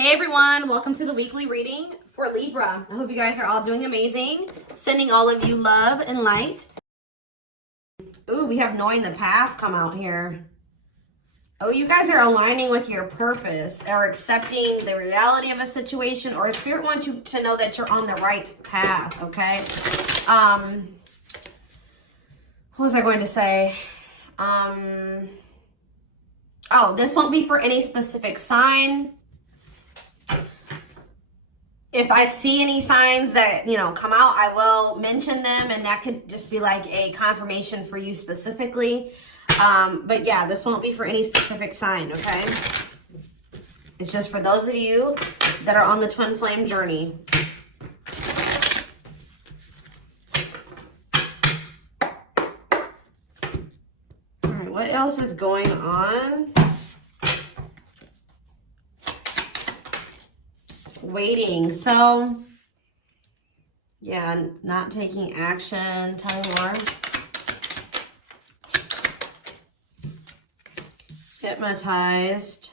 Hey everyone, welcome to the weekly reading for Libra. I hope you guys are all doing amazing. Sending all of you love and light. Ooh, we have knowing the path come out here. Oh, you guys are aligning with your purpose or accepting the reality of a situation, or Spirit wants you to know that you're on the right path, okay? What was I going to say? Oh, this won't be for any specific sign. If I see any signs that, come out, I will mention them, and that could just be like a confirmation for you specifically. But yeah, this won't be for any specific sign, okay? It's just for those of you that are on the twin flame journey. All right, what else is going on? Waiting. So, yeah, not taking action. Tell me more. Hypnotized.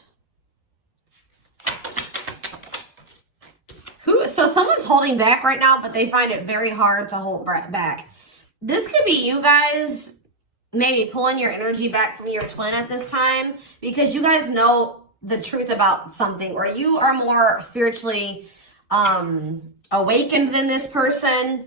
So someone's holding back right now, but they find it very hard to hold back. This could be you guys maybe pulling your energy back from your twin at this time because you guys know the truth about something, or you are more spiritually awakened than this person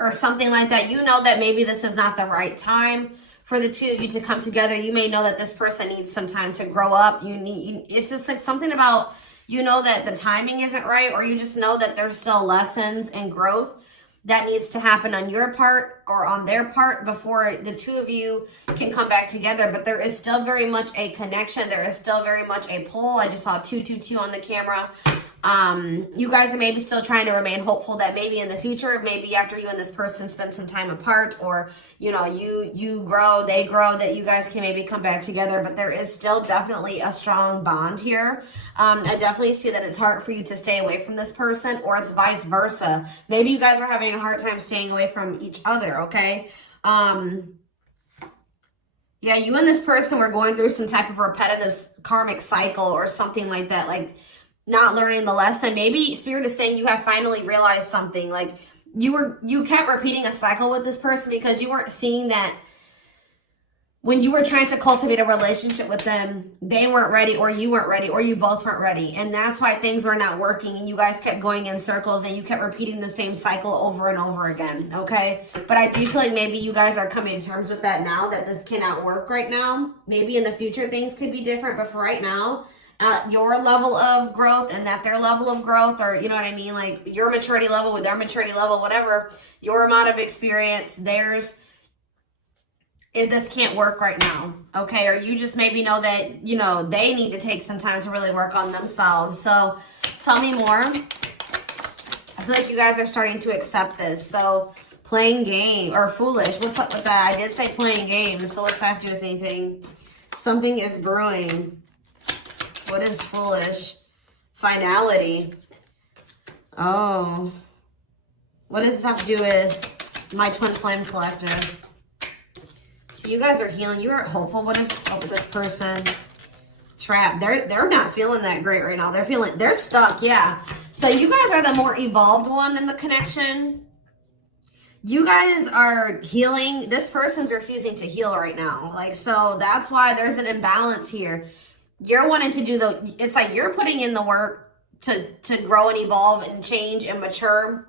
or something like that. You know that maybe this is not the right time for the two of you to come together. You may know that this person needs some time to grow up. It's just like something about, that the timing isn't right, or you just know that there's still lessons and growth that needs to happen on your part or on their part before the two of you can come back together. But there is still very much a connection. There is still very much a pull. I just saw 222 on the camera. You guys are maybe still trying to remain hopeful that maybe in the future, maybe after you and this person spend some time apart, or, you grow, they grow, that you guys can maybe come back together. But there is still definitely a strong bond here. I definitely see that it's hard for you to stay away from this person, or it's vice versa. Maybe you guys are having a hard time staying away from each other, okay? Yeah, you and this person were going through some type of repetitive karmic cycle or something like that, like not learning the lesson. Maybe Spirit is saying you have finally realized something. Like you kept repeating a cycle with this person because you weren't seeing that when you were trying to cultivate a relationship with them, they weren't ready, or you weren't ready, or you both weren't ready. And that's why things were not working, and you guys kept going in circles, and you kept repeating the same cycle over and over again, okay? But I do feel like maybe you guys are coming to terms with that now, that this cannot work right now. Maybe in the future things could be different, but for right now, your level of growth and that their level of growth, or you know what I mean, like your maturity level with their maturity level, whatever, your amount of experience, theirs, this can't work right now, okay? Or you just maybe know that, they need to take some time to really work on themselves. So tell me more. I feel like you guys are starting to accept this. So playing game or foolish, what's up with that? I did say playing games, so what's that have to do with anything? Something is brewing. What is foolish? Finality. Oh. What does this have to do with my twin flame collective? So you guys are healing. You are hopeful. What is up with this person? Trapped. They're not feeling that great right now. They're stuck. Yeah. So you guys are the more evolved one in the connection. You guys are healing. This person's refusing to heal right now. So that's why there's an imbalance here. You're wanting to do it's like you're putting in the work to grow and evolve and change and mature.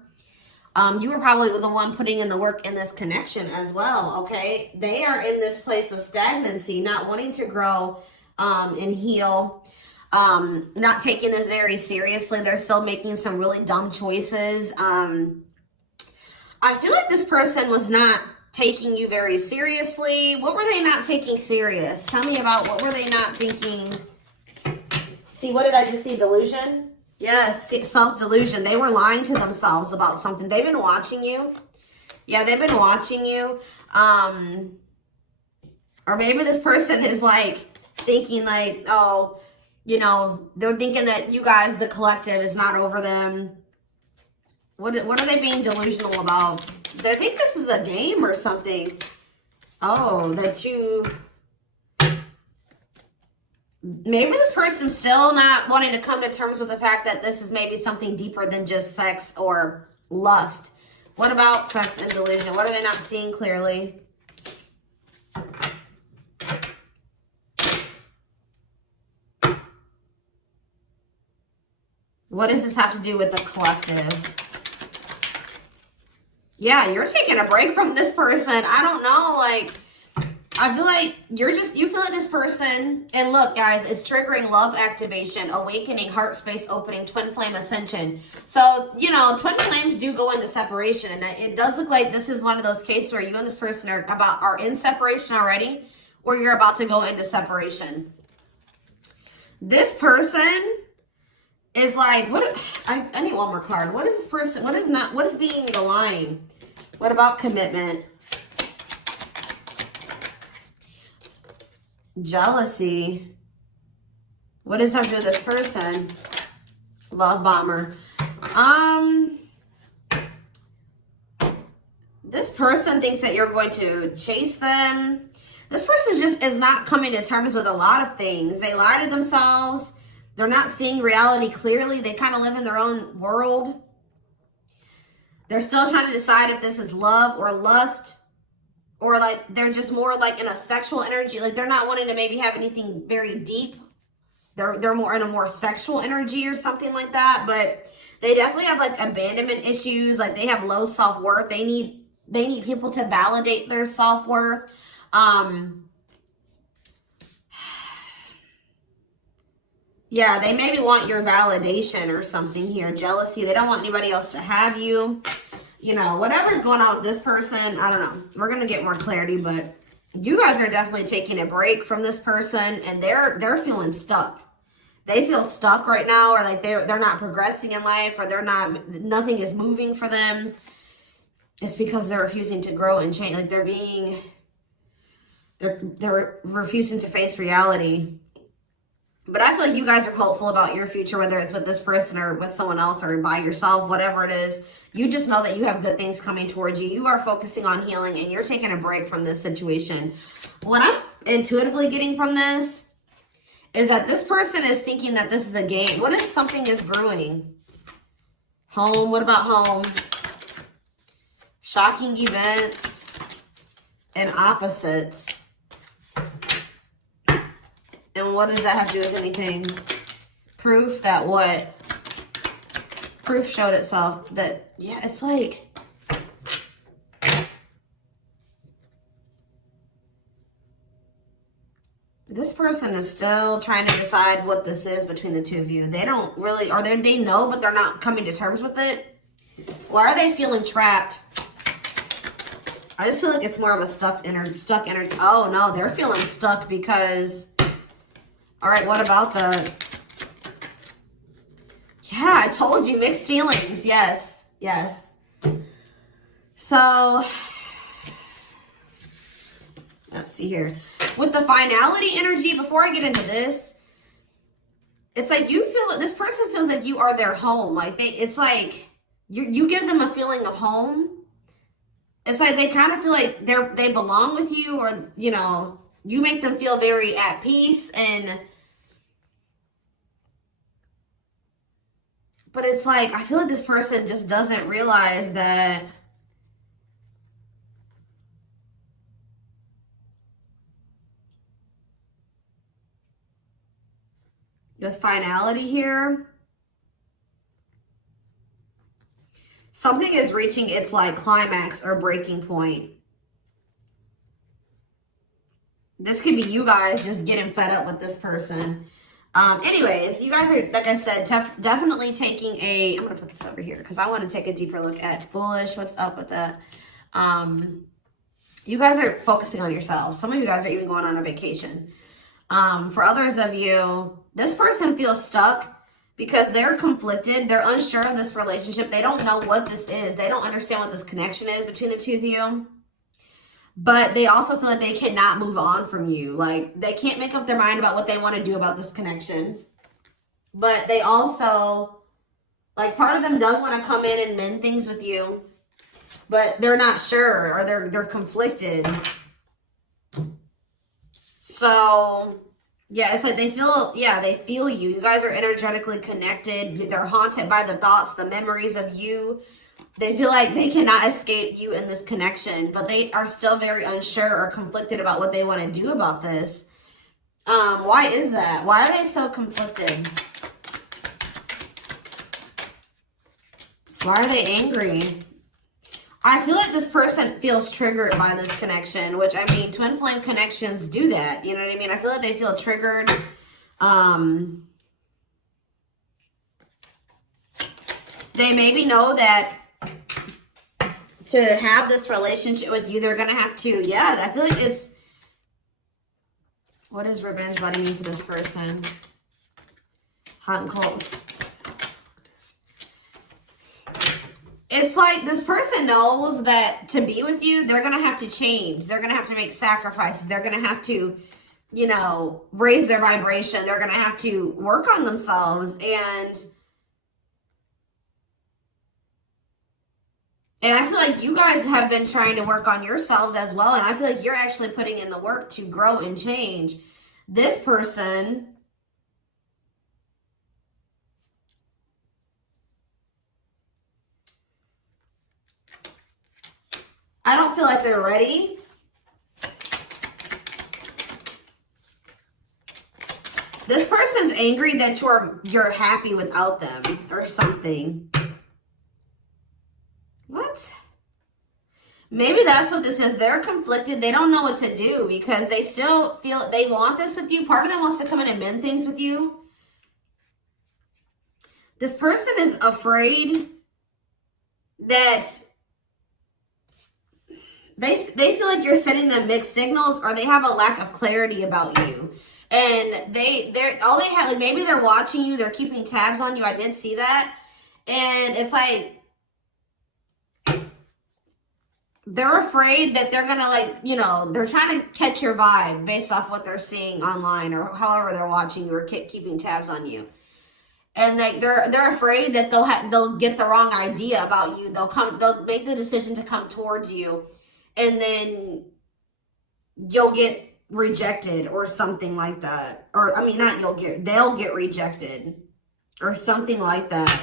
You were probably the one putting in the work in this connection as well, okay? They are in this place of stagnancy, not wanting to grow and heal, not taking this very seriously. They're still making some really dumb choices. I feel like this person was not taking you very seriously. What were they not taking serious? Tell me about what were they not thinking? See, what did I just see? Delusion? Yes, self-delusion. They were lying to themselves about something. They've been watching you. Yeah, they've been watching you. Or maybe this person is thinking oh, they're thinking that you guys, the collective, is not over them. What are they being delusional about? They think this is a game or something. Oh, that you... maybe this person's still not wanting to come to terms with the fact that this is maybe something deeper than just sex or lust. What about sex and delusion? What are they not seeing clearly? What does this have to do with the collective? Yeah, you're taking a break from this person. I don't know, like, I feel like you feel like this person, and look, guys, it's triggering love activation, awakening, heart space opening, twin flame ascension. So, you know, twin flames do go into separation, and it does look like this is one of those cases where you and this person are in separation already, or you're about to go into separation. This person is like, I need one more card. What is this person, what is being the line? What about commitment? Jealousy. What does that have to do with this person? Love bomber. This person thinks that you're going to chase them. This person just is not coming to terms with a lot of things. They lie to themselves. They're not seeing reality clearly. They kind of live in their own world. They're still trying to decide if this is love or lust. Or like they're just more like in a sexual energy. Like they're not wanting to maybe have anything very deep. They're more in a more sexual energy or something like that. But they definitely have like abandonment issues. Like they have low self-worth. They need people to validate their self-worth. Yeah, they maybe want your validation or something here. Jealousy. They don't want anybody else to have you. You know, whatever's going on with this person, I don't know. We're going to get more clarity, but you guys are definitely taking a break from this person, and they're feeling stuck. They feel stuck right now, or like they're not progressing in life, or nothing is moving for them. It's because they're refusing to grow and change. Like they're refusing to face reality. But I feel like you guys are hopeful about your future, whether it's with this person or with someone else or by yourself, whatever it is. You just know that you have good things coming towards you. You are focusing on healing, and you're taking a break from this situation. What I'm intuitively getting from this is that this person is thinking that this is a game. What if something is brewing? Home. What about home? Shocking events and opposites. And what does that have to do with anything? Proof that what? Proof showed itself that, yeah, it's like, this person is still trying to decide what this is between the two of you. They don't really, or they know, but they're not coming to terms with it. Why are they feeling trapped? I just feel like it's more of a stuck energy. Oh no, they're feeling stuck because, all right, what about the, yeah, I told you, mixed feelings. Yes, yes. So, let's see here. With the finality energy, before I get into this, it's like you feel, this person feels like you are their home. Like it's like you give them a feeling of home. It's like they kind of feel like they belong with you, or, you know, you make them feel very at peace. But it's like, I feel like this person just doesn't realize that with finality here, something is reaching its like climax or breaking point. This could be you guys just getting fed up with this person. Anyways, you guys are, like I said, definitely taking I'm going to put this over here because I want to take a deeper look at foolish. What's up with that? You guys are focusing on yourselves. Some of you guys are even going on a vacation. For others of you, this person feels stuck because they're conflicted. They're unsure of this relationship. They don't know what this is. They don't understand what this connection is between the two of you. But they also feel like they cannot move on from you. Like, they can't make up their mind about what they want to do about this connection. But they also, like, part of them does want to come in and mend things with you. But they're not sure, or they're conflicted. So, Yeah, it's like they feel, yeah, they feel you. You guys are energetically connected. They're haunted by the thoughts, the memories of you. They feel like they cannot escape you in this connection, but they are still very unsure or conflicted about what they want to do about this. Why is that? Why are they so conflicted? Why are they angry? I feel like this person feels triggered by this connection, which, I mean, twin flame connections do that. You know what I mean? I feel like they feel triggered. They maybe know that to have this relationship with you, they're going to have to, yeah, I feel like it's, what does revenge body mean for this person? Hot and cold. It's like this person knows that to be with you, they're going to have to change. They're going to have to make sacrifices. They're going to have to, you know, raise their vibration. They're going to have to work on themselves. And I feel like you guys have been trying to work on yourselves as well. And I feel like you're actually putting in the work to grow and change. This person, I don't feel like they're ready. This person's angry that you're happy without them or something. What? Maybe that's what this is. They're conflicted. They don't know what to do because they still feel they want this with you. Part of them wants to come in and mend things with you. This person is afraid that they feel like you're sending them mixed signals, or they have a lack of clarity about you. And they're all they have, like, maybe they're watching you, they're keeping tabs on you. I did see that. And it's like they're afraid that they're gonna, like, you know, they're trying to catch your vibe based off what they're seeing online or however they're watching you or keeping tabs on you. And like they're afraid that they'll get the wrong idea about you. They'll make the decision to come towards you, and then you'll get rejected or something like that. Or I mean, they'll get rejected or something like that.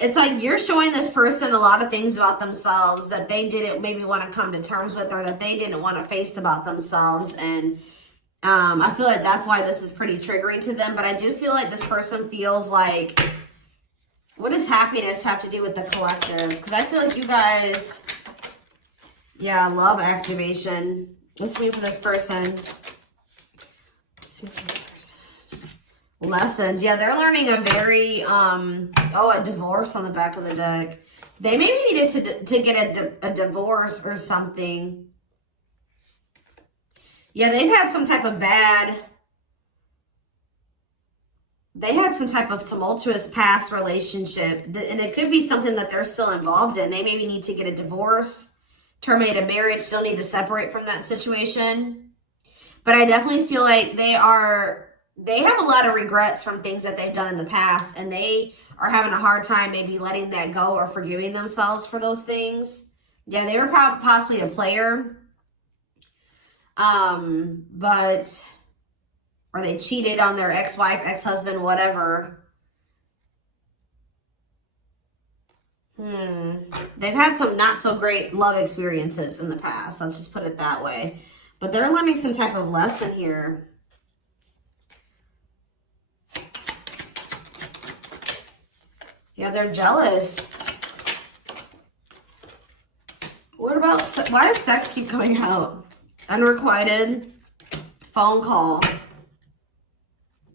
It's like you're showing this person a lot of things about themselves that they didn't maybe want to come to terms with, or that they didn't want to face about themselves. And I feel like that's why this is pretty triggering to them. But I do feel like this person feels like, what does happiness have to do with the collective? Because I feel like you guys, yeah, love activation. Let's see for this person. Let's see for this person. Lessons. Yeah, they're learning a very, a divorce on the back of the deck. They maybe needed to get a divorce or something. Yeah, they had some type of tumultuous past relationship. And it could be something that they're still involved in. They maybe need to get a divorce, terminate a marriage, still need to separate from that situation. But I definitely feel like they have a lot of regrets from things that they've done in the past. And they are having a hard time maybe letting that go or forgiving themselves for those things. Yeah, they were possibly a player. Or they cheated on their ex-wife, ex-husband, whatever. They've had some not so great love experiences in the past. Let's just put it that way. But they're learning some type of lesson here. Yeah, they're jealous. What about, why does sex keep coming out? Unrequited phone call.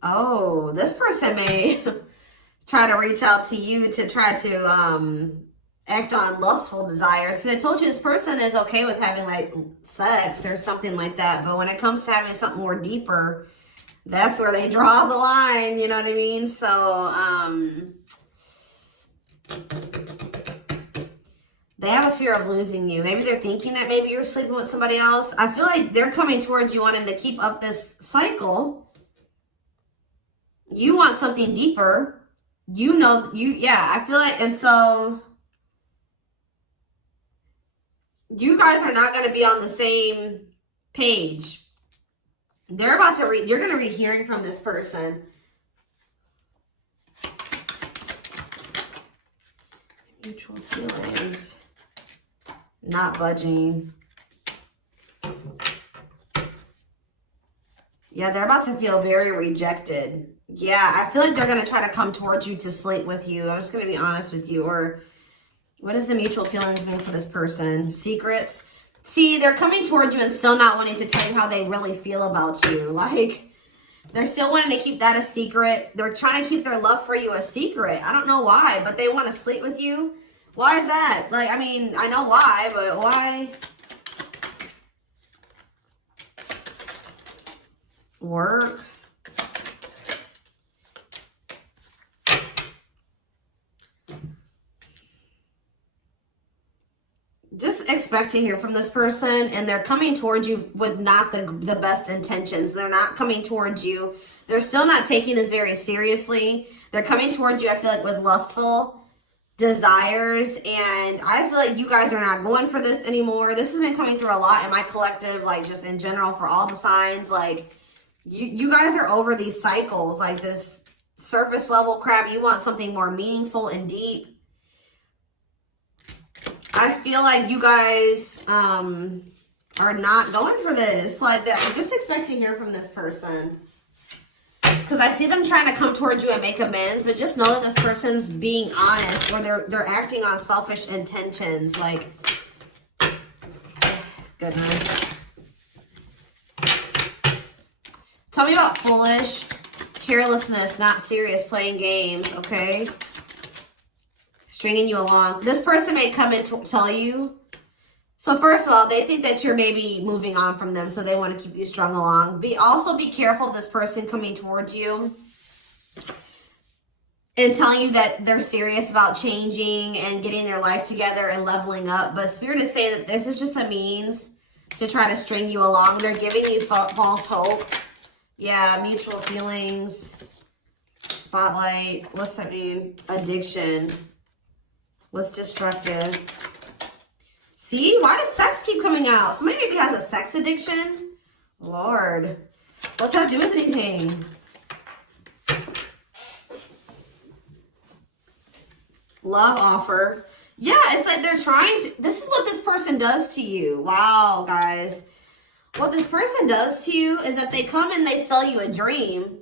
Oh, this person may try to reach out to you to try to act on lustful desires. So I told you this person is okay with having like sex or something like that. But when it comes to having something more deeper, that's where they draw the line. You know what I mean? So they have a fear of losing you. Maybe they're thinking that maybe you're sleeping with somebody else. I feel like they're coming towards you wanting to keep up this cycle. You want something deeper. I feel like, and so you guys are not going to be on the same page. They're about to read, you're going to be hearing from this person. Mutual feelings. Not budging. Yeah, they're about to feel very rejected. Yeah, I feel like they're going to try to come towards you to sleep with you. I'm just going to be honest with you. Or what does the mutual feelings mean for this person? Secrets. See, they're coming towards you and still not wanting to tell you how they really feel about you. Like, they're still wanting to keep that a secret. They're trying to keep their love for you a secret. I don't know why, but they want to sleep with you. Why is that? Like, I mean, I know why, but why? Work. Just expect to hear from this person, and they're coming towards you with not the best intentions. They're not coming towards you. They're still not taking this very seriously. They're coming towards you, I feel like, with lustful desires, and I feel like you guys are not going for this anymore. This has been coming through a lot in my collective, like just in general for all the signs. Like, you guys are over these cycles, like this surface level crap. You want something more meaningful and deep. I feel like you guys are not going for this. Like, just expect to hear from this person. Because I see them trying to come towards you and make amends, but just know that this person's being honest, or they're acting on selfish intentions. Like, goodness. Tell me about foolish, carelessness, not serious, playing games, okay? Stringing you along. This person may come and tell you. So first of all, they think that you're maybe moving on from them, so they want to keep you strung along. Also be careful of this person coming towards you and telling you that they're serious about changing and getting their life together and leveling up. But Spirit is saying that this is just a means to try to string you along. They're giving you false hope. Yeah, mutual feelings. Spotlight. What's that mean? Addiction. What's destructive? See? Why does sex keep coming out? Somebody maybe has a sex addiction? Lord. What's that do with anything? Love offer. Yeah, it's like they're trying to... This is what this person does to you. Wow, guys. What this person does to you is that they come and they sell you a dream.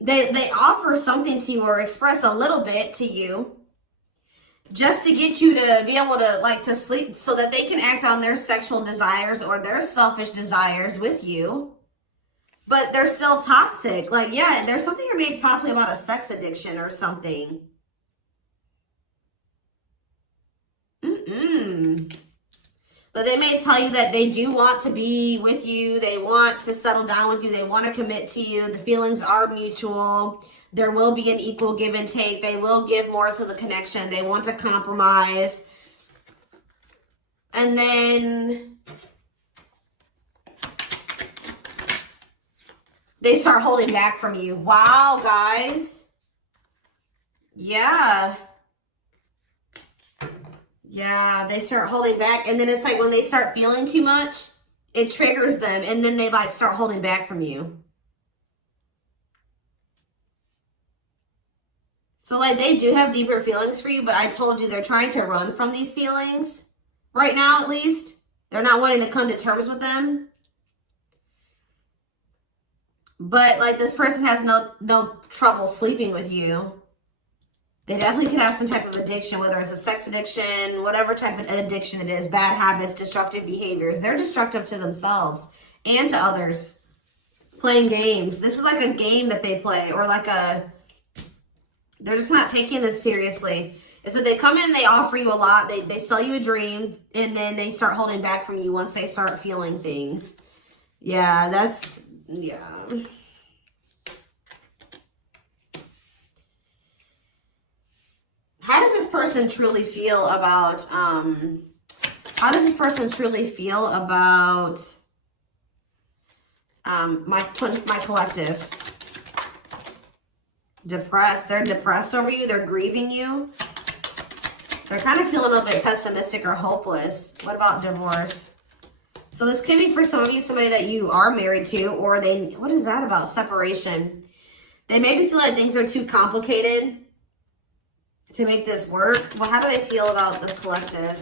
They offer something to you or express a little bit to you just to get you to be able to, like, to sleep so that they can act on their sexual desires or their selfish desires with you. But they're still toxic. Like, yeah, there's something here maybe possibly about a sex addiction or something. But they may tell you that they do want to be with you. They want to settle down with you. They want to commit to you. The feelings are mutual. There will be an equal give and take. They will give more to the connection. They want to compromise. And then they start holding back from you. Wow, guys. Yeah. Yeah, they start holding back. And then it's like when they start feeling too much, it triggers them. And then they like start holding back from you. So like they do have deeper feelings for you, but I told you they're trying to run from these feelings. Right now, at least. They're not wanting to come to terms with them. But like this person has no trouble sleeping with you. They definitely could have some type of addiction, whether it's a sex addiction, whatever type of addiction it is, bad habits, destructive behaviors. They're destructive to themselves and to others. Playing games. This is like a game that they play, or like they're just not taking this seriously. It's that they come in, they offer you a lot, they sell you a dream, and then they start holding back from you once they start feeling things. Yeah, yeah. How does this person truly feel about, my collective? Depressed. They're depressed over you. They're grieving you. They're kind of feeling a little bit pessimistic or hopeless. What about divorce? So this could be for some of you, somebody that you are married to, or they, what is that about? Separation. They maybe feel like things are too complicated to make this work. Well, how do they feel about the collective?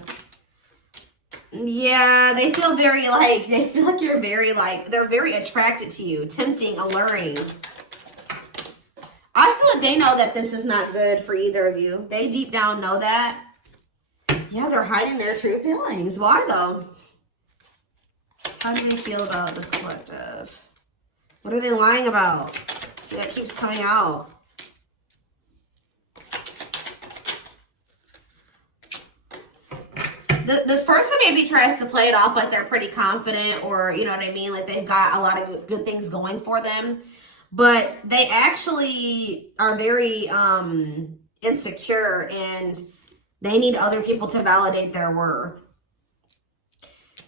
Yeah, they feel very like, they feel like you're very like, they're very attracted to you, tempting, alluring. I feel like they know that this is not good for either of you. They deep down know that. Yeah, they're hiding their true feelings. Why though? How do they feel about this collective? What are they lying about? See, that keeps coming out. This person maybe tries to play it off like they're pretty confident, or you know what I mean, like they've got a lot of good things going for them, but they actually are very insecure, and they need other people to validate their worth.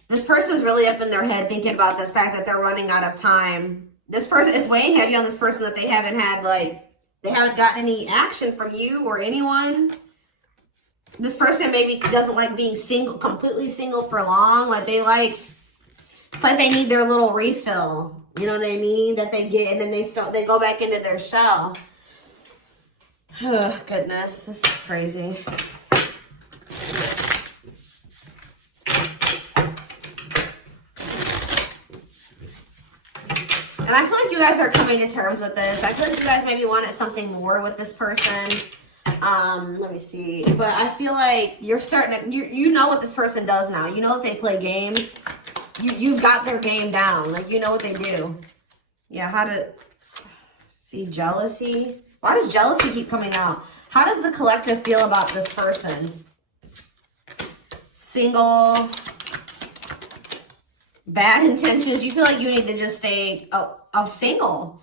This person's really up in their head thinking about the fact that they're running out of time. This person is weighing heavy on this person that they haven't had, like, they haven't gotten any action from you or anyone. This person maybe doesn't like being single, completely single for long. Like they like, it's like they need their little refill. You know what I mean? That they get, and then they go back into their shell. Oh, goodness, this is crazy. And I feel like you guys are coming to terms with this. I feel like you guys maybe wanted something more with this person. Let me see. But I feel like you're starting to, you know what this person does now. You know that they play games. You've got their game down. Like, you know what they do. Yeah, how to see jealousy. Why does jealousy keep coming out? How does the collective feel about this person? Single. Bad intentions. You feel like you need to just stay single.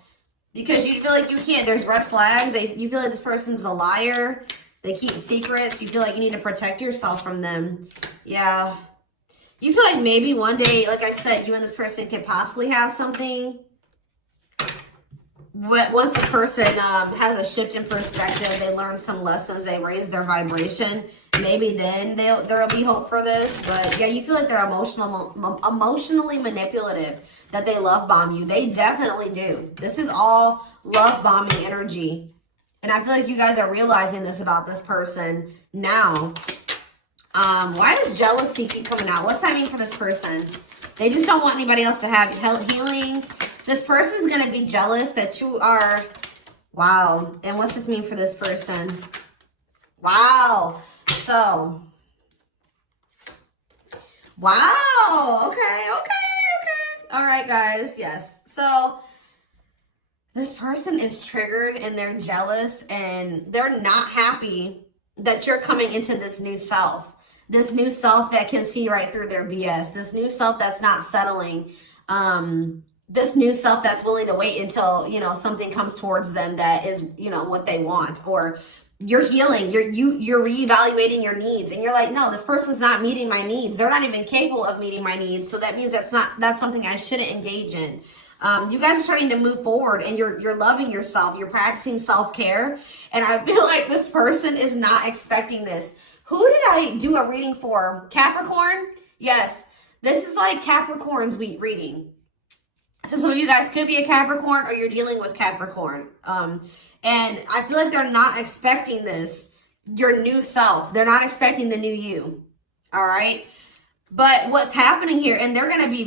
Because you feel like you can't, there's red flags. You feel like this person's a liar. They keep secrets. You feel like you need to protect yourself from them. Yeah. You feel like maybe one day, like I said, you and this person could possibly have something. But once this person has a shift in perspective, they learn some lessons, they raise their vibration, maybe then there'll be hope for this. But yeah, you feel like they're emotionally manipulative, that they love bomb you. They definitely do. This is all love bombing energy. And I feel like you guys are realizing this about this person now. Why does jealousy keep coming out? What's that mean for this person? They just don't want anybody else to have healing. This person's going to be jealous that you are, wow. And what's this mean for this person? Wow. So, wow. Okay. All right, guys. Yes. So, this person is triggered and they're jealous and they're not happy that you're coming into this new self. This new self that can see right through their BS. This new self that's not settling. This new self that's willing to wait until, you know, something comes towards them that is, you know, what they want. Or you're healing, you're reevaluating your needs, and you're like, no, this person's not meeting my needs. They're not even capable of meeting my needs. So that means that's something I shouldn't engage in. You guys are starting to move forward, and you're loving yourself. You're practicing self-care. And I feel like this person is not expecting this. Who did I do a reading for? Capricorn? Yes. This is like Capricorn's week reading. So some of you guys could be a Capricorn, or you're dealing with Capricorn. And I feel like they're not expecting this, your new self. They're not expecting the new you. All right. But what's happening here, and they're going to be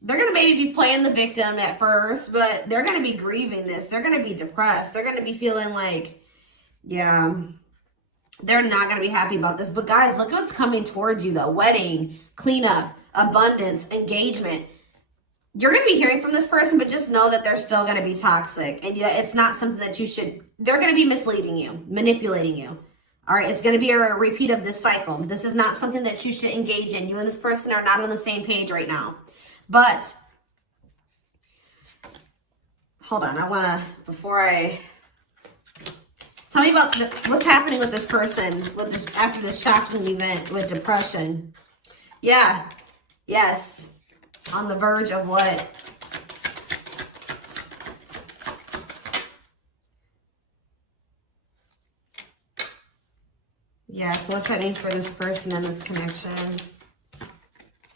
they're going to maybe be playing the victim at first, but they're going to be grieving this. They're going to be depressed. They're going to be feeling like, yeah, they're not going to be happy about this. But guys, look what's coming towards you though. Wedding, cleanup, abundance, engagement. You're going to be hearing from this person, but just know that they're still going to be toxic. And yeah, it's not something that you should, they're going to be misleading you, manipulating you. All right, it's going to be a repeat of this cycle. This is not something that you should engage in. You and this person are not on the same page right now. But, hold on, I want to, tell me about what's happening with this person after this shocking event with depression. Yeah, yes. On the verge of what? Yeah, so what's that mean for this person and this connection?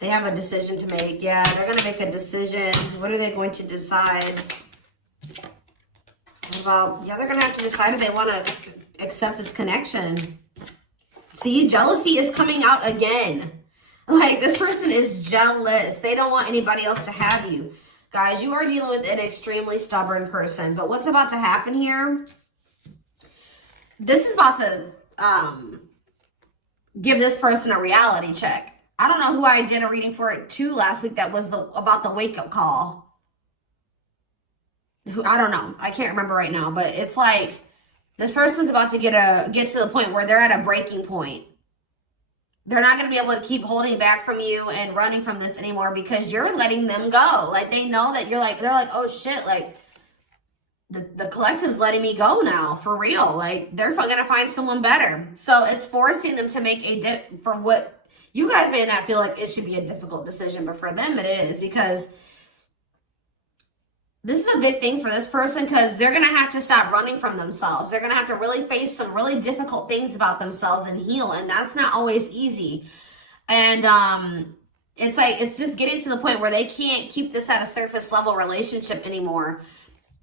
They have a decision to make. Yeah, they're going to make a decision. What are they going to decide? What about, yeah, they're going to have to decide if they want to accept this connection. See, jealousy is coming out again. Like, this person is jealous. They don't want anybody else to have you. Guys, you are dealing with an extremely stubborn person. But what's about to happen here? This is about to give this person a reality check. I don't know who I did a reading for it too last week that was about the wake-up call. I don't know. I can't remember right now. But it's like this person's about to get to the point where they're at a breaking point. They're not going to be able to keep holding back from you and running from this anymore because you're letting them go. Like, they know that they're like, oh shit, like, the collective's letting me go now, for real. Like, they're going to find someone better. So it's forcing them to make for what you guys may not feel like it should be a difficult decision, but for them it is, because this is a big thing for this person, because they're going to have to stop running from themselves. They're going to have to really face some really difficult things about themselves and heal. And that's not always easy. And it's like, it's just getting to the point where they can't keep this at a surface level relationship anymore.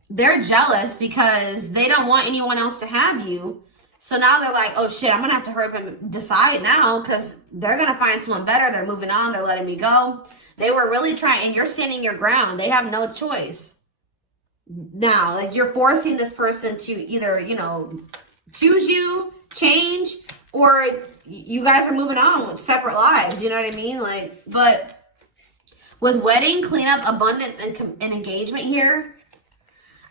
They're jealous because they don't want anyone else to have you. So now they're like, oh shit, I'm going to have to hurry up and decide now, because they're going to find someone better. They're moving on. They're letting me go. They were really trying, and you're standing your ground. They have no choice. Now, like, you're forcing this person to either, you know, choose you, change, or you guys are moving on with separate lives. You know what I mean? Like, but with wedding, cleanup, abundance, and engagement here,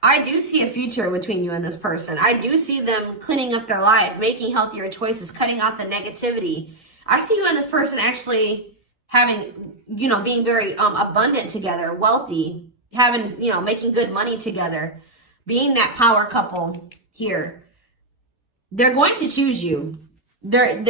I do see a future between you and this person. I do see them cleaning up their life, making healthier choices, cutting out the negativity. I see you and this person actually having, you know, being very abundant together, wealthy, having, you know, making good money together, being that power couple here. They're going to choose you. They're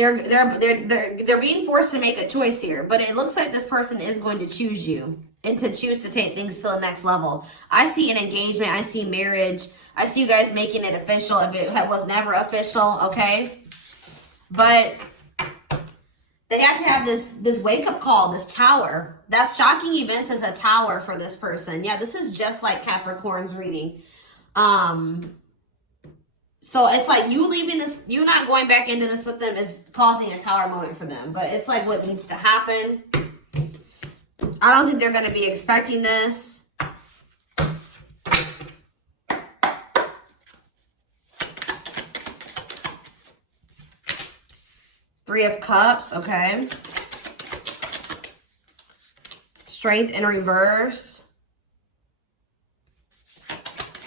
being forced to make a choice here, but it looks like this person is going to choose you and to choose to take things to the next level. I see an engagement. I see marriage. I see you guys making it official if it was never official, okay? But they have to have this wake-up call, this tower. That's shocking events as a tower for this person. Yeah, this is just like Capricorn's reading. So it's like you leaving this, you not going back into this with them is causing a tower moment for them. But it's like what needs to happen. I don't think they're going to be expecting this. Three of Cups, okay. Strength in reverse.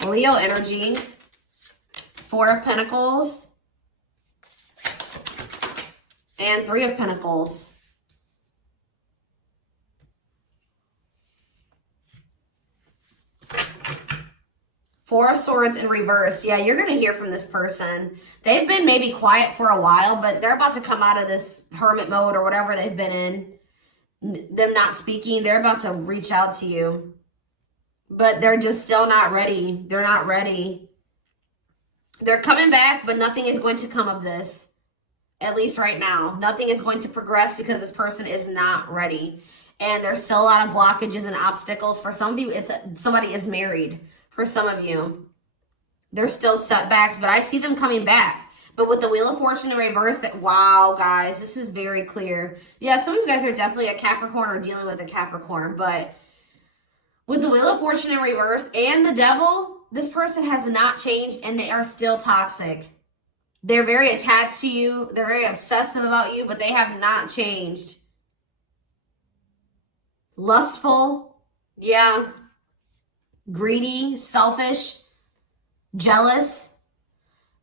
Leo energy. Four of Pentacles. And Three of Pentacles. Four of Swords in reverse. Yeah, you're going to hear from this person. They've been maybe quiet for a while, but they're about to come out of this hermit mode or whatever they've been in. Them not speaking. They're about to reach out to you. But they're just still not ready. They're not ready. They're coming back, but nothing is going to come of this. At least right now. Nothing is going to progress because this person is not ready. And there's still a lot of blockages and obstacles. For some of you, somebody is married. For some of you, there's still setbacks, but I see them coming back. But with the Wheel of Fortune in reverse, wow, guys, this is very clear. Yeah, some of you guys are definitely a Capricorn or dealing with a Capricorn, but with the Wheel of Fortune in reverse and the Devil, this person has not changed and they are still toxic. They're very attached to you. They're very obsessive about you, but they have not changed. Lustful, yeah. Greedy, selfish, jealous.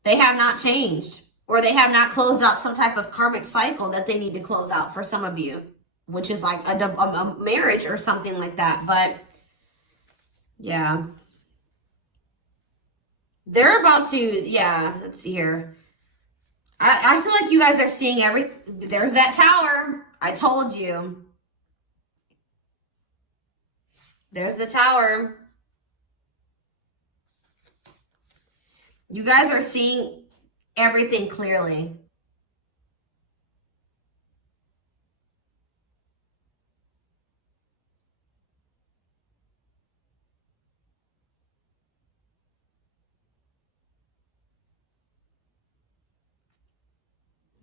They have not changed, or they have not closed out some type of karmic cycle that they need to close out for some of you, which is like a marriage or something like that. But yeah, they're about to, yeah, let's see here. I feel like you guys are seeing everything. There's that tower. I told you. There's the tower. You guys are seeing everything clearly.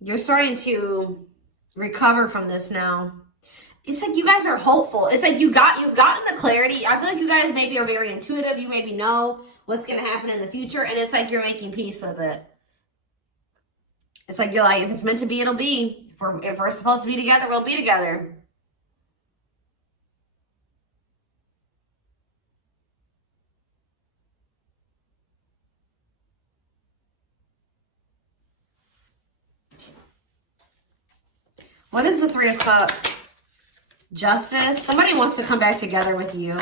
You're starting to recover from this now. It's like you guys are hopeful. It's like you've gotten the clarity. I feel like you guys maybe are very intuitive. You maybe know what's going to happen in the future. And it's like you're making peace with it. It's like you're like, if it's meant to be, it'll be. If we're supposed to be together, we'll be together. What is the Three of Cups? Justice. Somebody wants to come back together with you.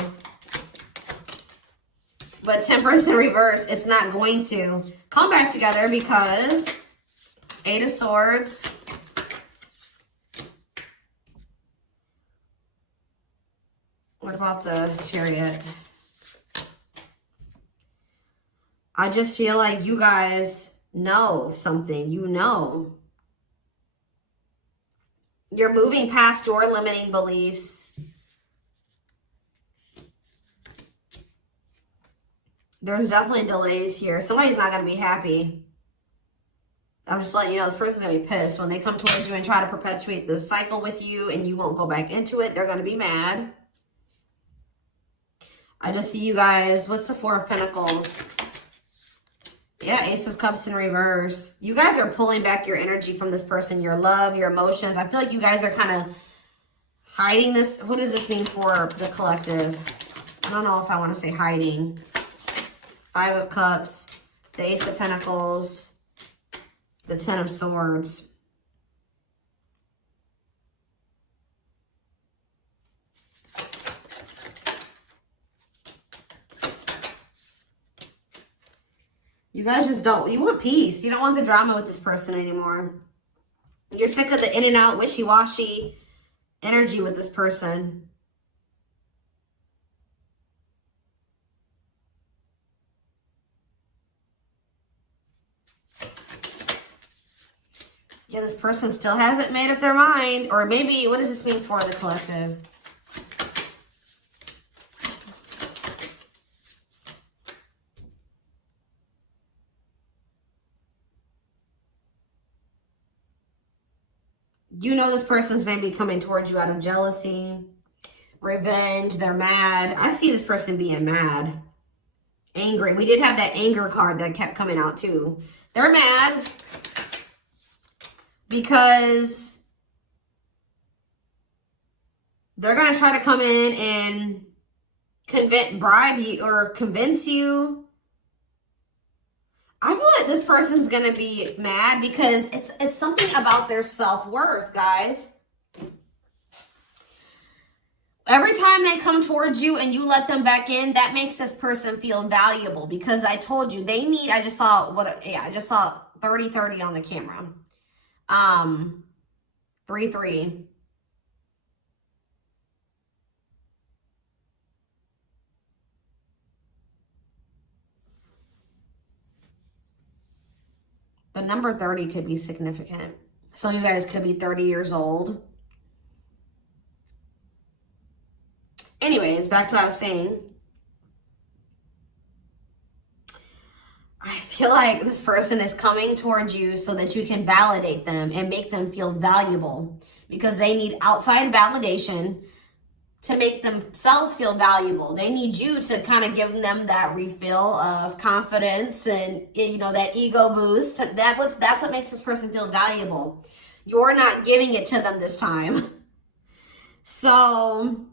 But Temperance in reverse, it's not going to come back together because Eight of Swords. What about the Chariot? I just feel like you guys know something. You know. You're moving past your limiting beliefs. There's definitely delays here. Somebody's not going to be happy. I'm just letting you know this person's going to be pissed. When they come towards you and try to perpetuate this cycle with you and you won't go back into it, they're going to be mad. I just see you guys. What's the Four of Pentacles? Yeah, Ace of Cups in reverse. You guys are pulling back your energy from this person, your love, your emotions. I feel like you guys are kind of hiding this. What does this mean for the collective? I don't know if I want to say hiding. Five of Cups, the Ace of Pentacles, the Ten of Swords. You guys just don't, you want peace. You don't want the drama with this person anymore. You're sick of the in and out, wishy-washy energy with this person. Yeah, this person still hasn't made up their mind. Or maybe, what does this mean for the collective? You know this person's maybe coming towards you out of jealousy, revenge. They're mad. I see this person being mad, angry. We did have that anger card that kept coming out too. They're mad because they're going to try to come in and bribe you or convince you. I feel like this person's going to be mad because it's something about their self-worth, guys. Every time they come towards you and you let them back in, that makes this person feel valuable because I told you they need, I just saw 30-30 on the camera. 3-3. The number 30 could be significant. Some of you guys could be 30 years old. Anyways, back to what I was saying. I feel like this person is coming towards you so that you can validate them and make them feel valuable because they need outside validation to make themselves feel valuable. They need you to kind of give them that refill of confidence and, you know, that ego boost. That's what makes this person feel valuable. You're not giving it to them this time. So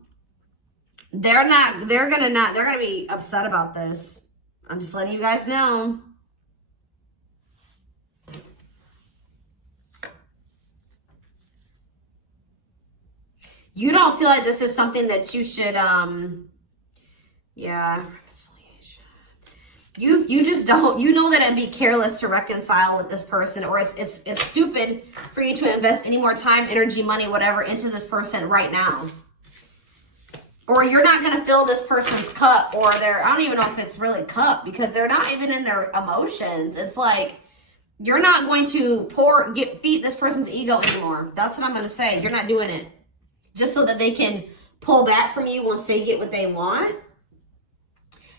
they're gonna be upset about this. I'm just letting you guys know. You don't feel like this is something that you should, yeah. You just don't, you know that it'd be careless to reconcile with this person, or it's stupid for you to invest any more time, energy, money, whatever into this person right now. Or you're not going to fill this person's cup, or I don't even know if it's really cup because they're not even in their emotions. It's like, you're not going to feed this person's ego anymore. That's what I'm going to say. You're not doing it. Just so that they can pull back from you once they get what they want.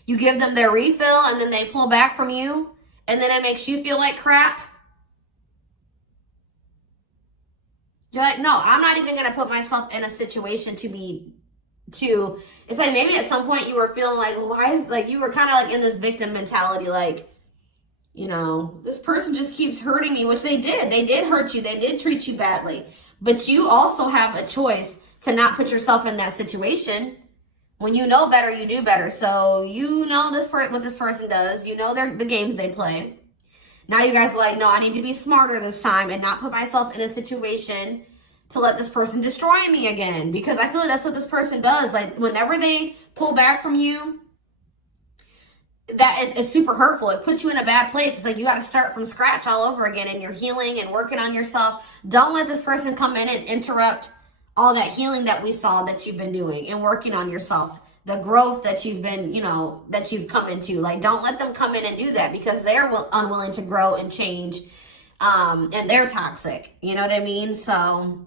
You give them their refill and then they pull back from you. And then it makes you feel like crap. You're like, no, I'm not even gonna put myself in a situation it's like maybe at some point you were feeling like, well, why is, like, you were kind of like in this victim mentality, like, you know, this person just keeps hurting me, which they did hurt you, they did treat you badly, but you also have a choice to not put yourself in that situation. When you know better, you do better. So you know what this person does, you know the games they play. Now you guys are like, no, I need to be smarter this time and not put myself in a situation to let this person destroy me again. Because I feel like that's what this person does. Like, whenever they pull back from you, that is super hurtful. It puts you in a bad place. It's like you got to start from scratch all over again, and you're healing and working on yourself. Don't let this person come in and interrupt all that healing that we saw that you've been doing and working on yourself. The growth that you've been, that you've come into. Like, don't let them come in and do that, because they're unwilling to grow and change, and they're toxic. You know what I mean? So